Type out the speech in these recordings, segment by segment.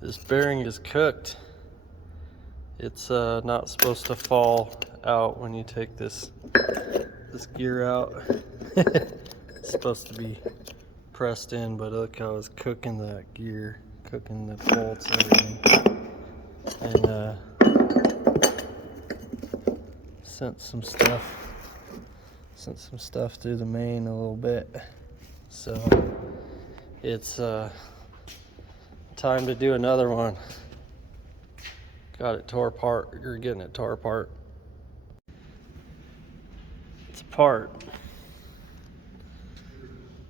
This bearing is cooked. It's not supposed to fall out when you take this gear out. It's supposed to be pressed in, but look how it's cooking that gear, cooking the bolts and everything. And sent some stuff through the main a little bit. So it's time to do another one. Got it tore apart. You're getting it tore apart. It's apart.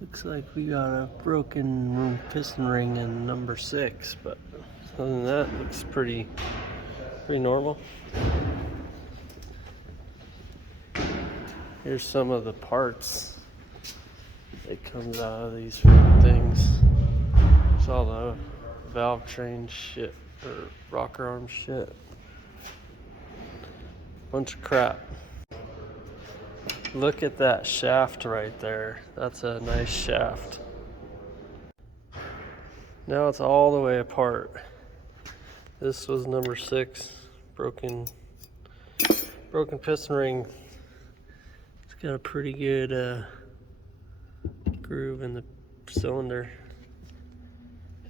Looks like we got a broken piston ring in number 6, but other than that, it looks pretty normal. Here's some of the parts that comes out of these things. It's all the valve train shit or rocker arm shit. Bunch of crap. Look at that shaft right there. That's a nice shaft. Now it's all the way apart. This was number 6, broken piston ring. It's got a pretty good groove in the cylinder.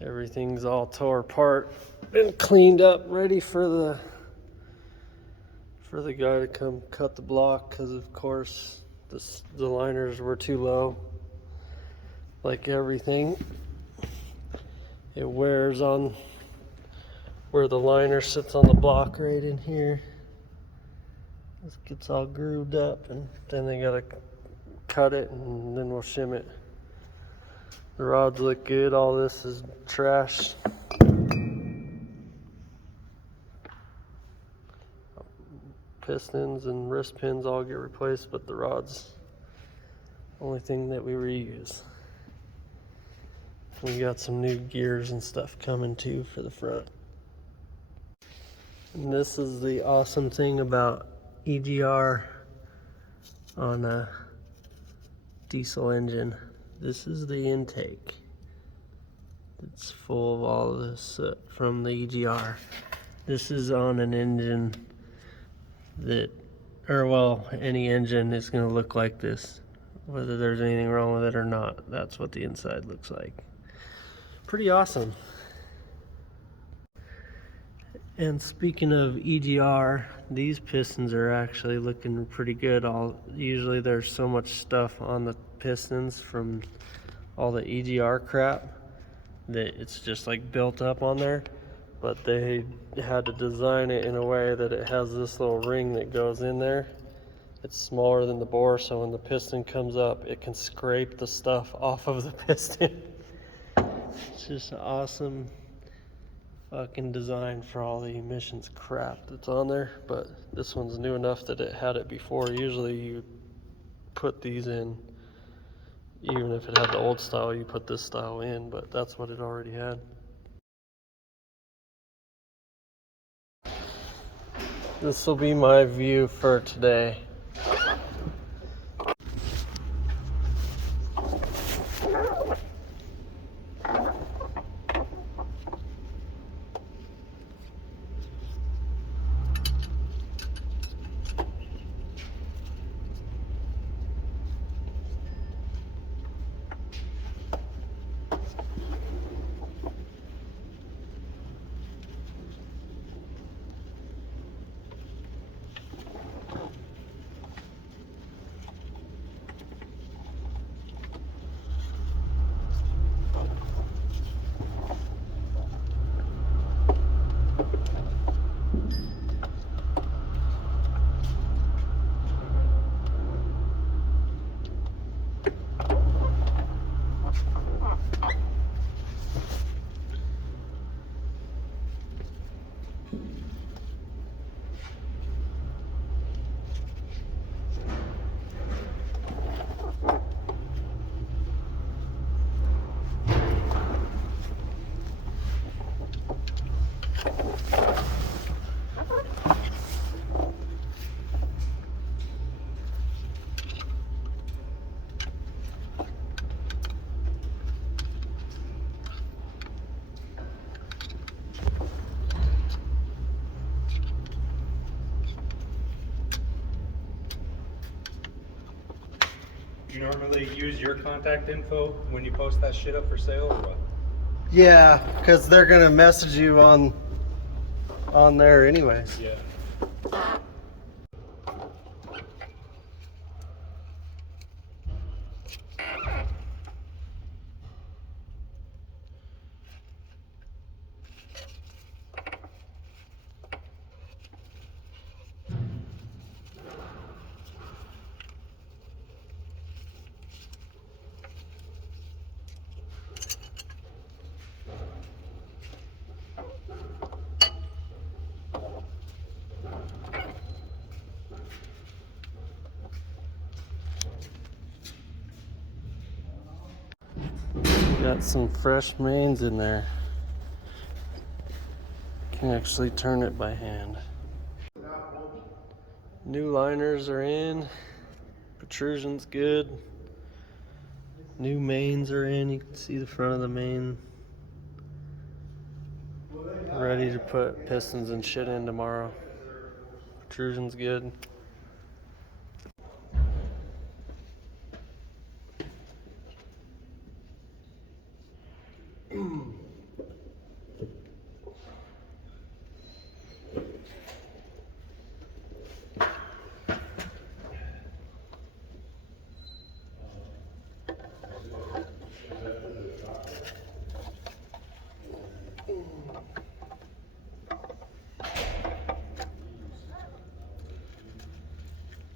Everything's all tore apart, been cleaned up, ready for the guy to come cut the block, because of course the liners were too low. Like everything, it wears on where the liner sits on the block right in here. This gets all grooved up, and then they gotta cut it, and then we'll shim it. The rods look good. All this is trash. Pistons and wrist pins all get replaced, but the rods, only thing that we reuse. We got some new gears and stuff coming too for the front. And this is the awesome thing about EGR on a diesel engine. This is the intake. It's full of all of this soot from the EGR. This is on an engine that, or well, any engine is going to look like this, whether there's anything wrong with it or not. That's what the inside looks like. Pretty awesome. And speaking of EGR, these pistons are actually looking pretty good. Usually there's so much stuff on the pistons from all the EGR crap that it's just like built up on there, but they had to design it in a way that it has this little ring that goes in there. It's smaller than the bore, so when the piston comes up, it can scrape the stuff off of the piston. It's just an awesome fucking design for all the emissions crap that's on there, but this one's new enough that it had it before. Usually you put these in, even if it had the old style, you put this style in, but that's what it already had. This will be my view for today. you normally use your contact info when you post that shit up for sale or what? Yeah, because they're gonna message you on there anyways. Yeah. Got some fresh mains in there. Can actually turn it by hand. New liners are in. Protrusion's good. New mains are in. You can see the front of the main. Ready to put pistons and shit in tomorrow. Protrusion's good.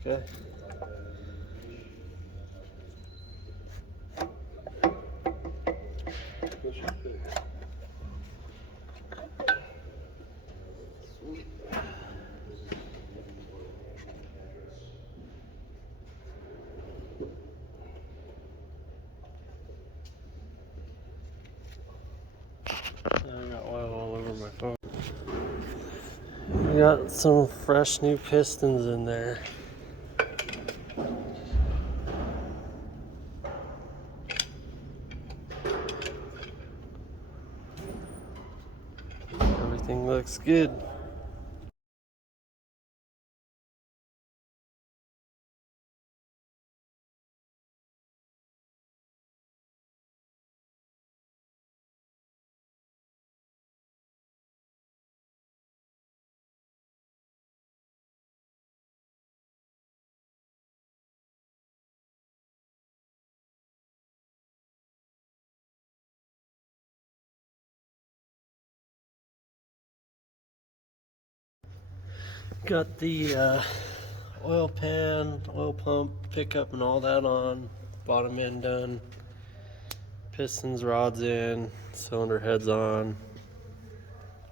Okay. I got oil all over my phone. We got some fresh new pistons in there. Everything looks good. Got the oil pan, oil pump, pickup and all that on. Bottom end done. Pistons, rods in. Cylinder heads on.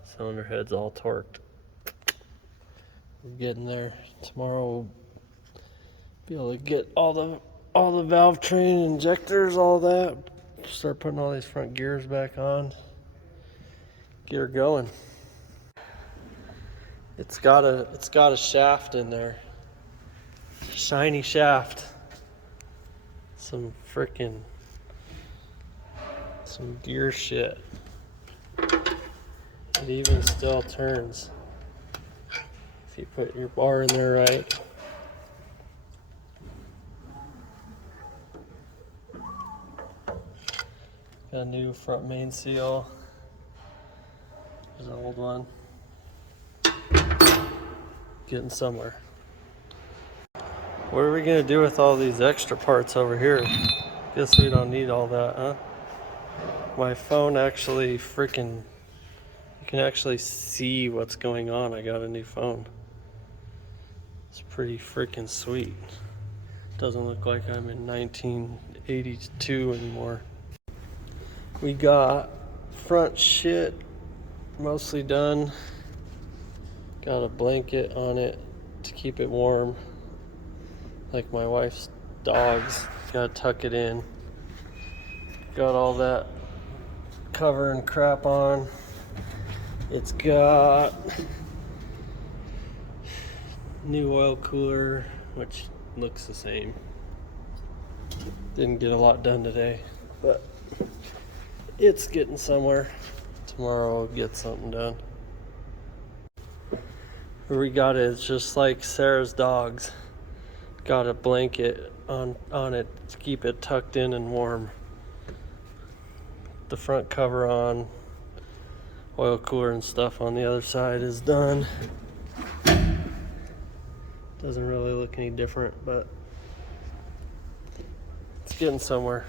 Cylinder heads all torqued. We're getting there. Tomorrow we'll be able to get all the valve train, injectors, all that. Start putting all these front gears back on. Get her going. It's got a shaft in there. Shiny shaft. Some gear shit. It even still turns if you put your bar in there right. Got a new front main seal. There's an old one. Getting somewhere. What are we gonna do with all these extra parts over here? Guess we don't need all that, huh? My phone actually you can actually see what's going on. I got a new phone. It's pretty freaking sweet. Doesn't look like I'm in 1982 anymore. We got front shit mostly done. Got a blanket on it to keep it warm. Like my wife's dogs. Gotta tuck it in. Got all that cover and crap on. It's got new oil cooler, which looks the same. Didn't get a lot done today, but it's getting somewhere. Tomorrow I'll get something done. Where we got it, it's just like Sarah's dogs. got a blanket on it to keep it tucked in and warm. The front cover on, oil cooler and stuff on the other side is done. Doesn't really look any different, but it's getting somewhere.